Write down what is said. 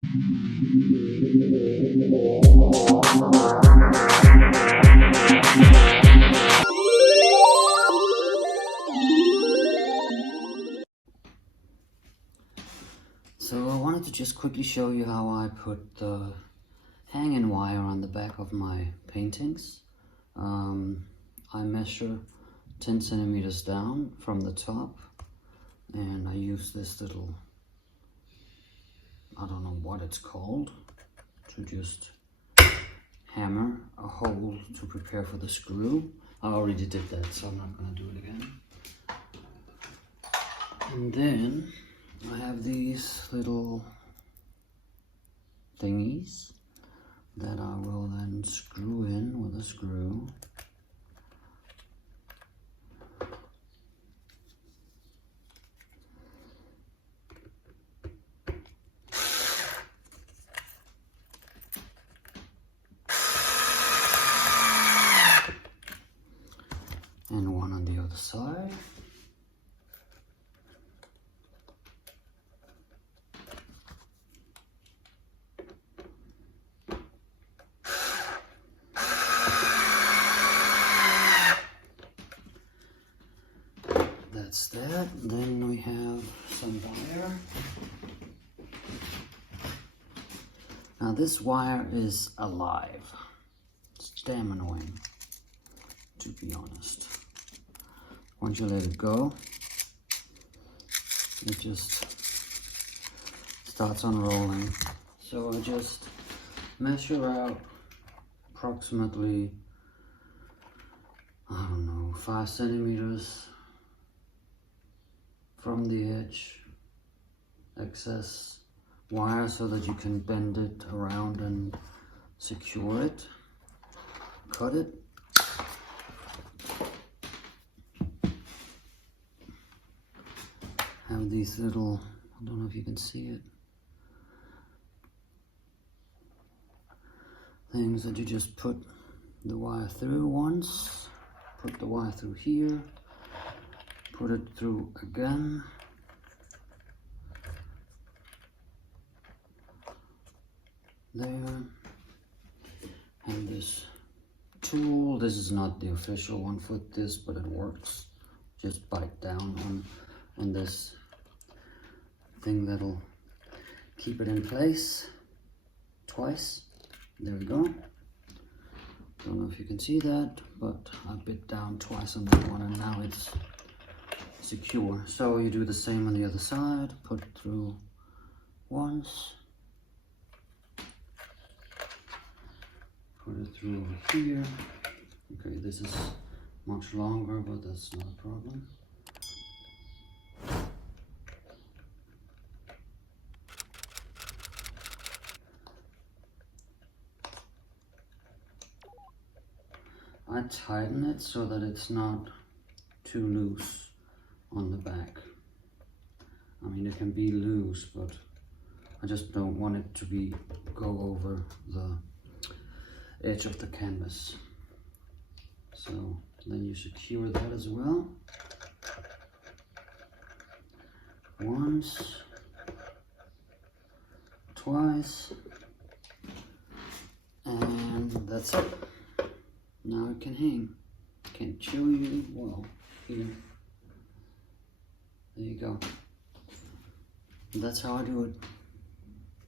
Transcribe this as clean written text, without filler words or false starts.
So I wanted to just quickly show you how I put the hanging wire on the back of my paintings. I measure 10 centimeters down from the top, and I use this little, I don't know what it's called, to just hammer a hole to prepare for the screw. I already did that, so I'm not going to do it again. And then I have these little thingies that I will then screw in with a screw. And one on the other side. That's that. Then we have some wire. Now this wire is alive. It's damn annoying, to be honest. Once you let it go, it just starts unrolling. So I just measure out approximately, I don't know, 5 centimeters from the edge, excess wire, so that you can bend it around and secure it. Cut it. Have these little, I don't know if you can see it, things that you just put the wire through once, put the wire through here, put it through again, there, and this tool, this is not the official one for this, but it works. Just bite down on this thing that'll keep it in place twice. There we go. Don't know if you can see that, but I bit down twice on that one, and now it's secure. So you do the same on the other side. Put it through once, put it through over here. Okay, this is much longer, but that's not a problem. I tighten it so that it's not too loose on the back. I mean, it can be loose, but I just don't want it to go over the edge of the canvas. So then you secure that as well. Once, twice, and that's it. Now it can hang. Can't show you well here. There you go. That's how I do it.